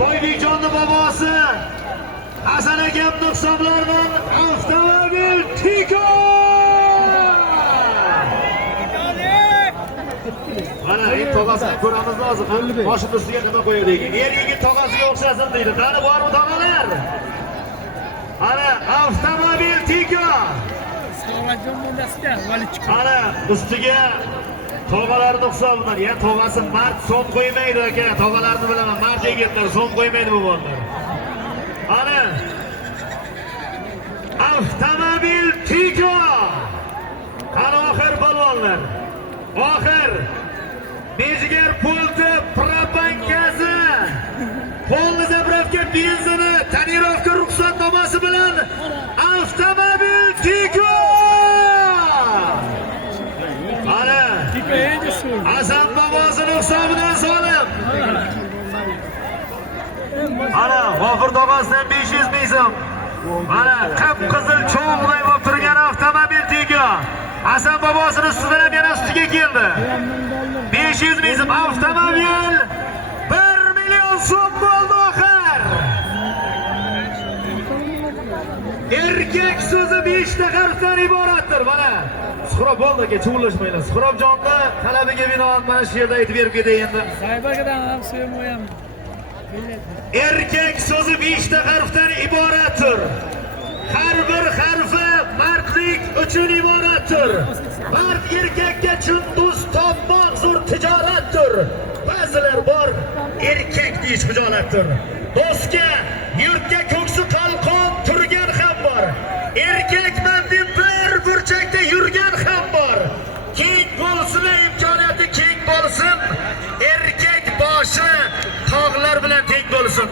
Boybekjonni bobosi Hasan akamning hisoblaridan avtomobil Tiko. Mana endi tog'asini ko'ramiz hozir. Boshini ustiga nima qo'yadi ekan? Yigit tog'asiga o'xshasin deydi. Qani bormi tog'alar? Ana avtomobil Tiko. Ana ustiga tog'alarning hisobidan, ya tog'asi mart so'm qo'ymaydi aka. Tog'alarni bilaman, mart yigitlar so'm qo'ymaydi bu bolalar. Ana avtomobil Tiko. Qani oxir balvonlar. Oxir Bejigar pulti, propankasi, polni zapravka benzini, tonirovka ruxsatnomasi bilan avtomobil Tiko. Ana Hasan bobosining hisobidan so'rab. Ana G'ofur tog'asidan 500 ming so'm. Mana qip-qizil cho'g'day bo'lib turgan avtomobil Tiko. Hasan bobosining ustidan ham yana ustiga keldi. 500 ming so'm avtomobil 1 million so'm bo'ldi oxir. Erkak so'zi 5 ta harfdan iboratdir. Mana Suhrob bo'ldi aka, chuvlashmaylar. Suhrobjonni talabiga binoan mana shu yerda aytib berib ketay endi. Saybadan ham so'ymayam. Erkak so'zi 5 ta harfdan iboratdir. Har bir harfi mardlik uchun iboratdir. Mard erkakka chin do'st topmoq zo'r tijoratdir. Ba'zilar bor, erkak deyish xijolatdir. Do'stga, yurtga ko'ksi qalqon turgan ham bor. Erkakman deb bir burchakda yurgan ham bor. Keng bo'lsin, imkoniyati keng bo'lsin. Erkak boshi tog'lar bilan teng bo'lsin.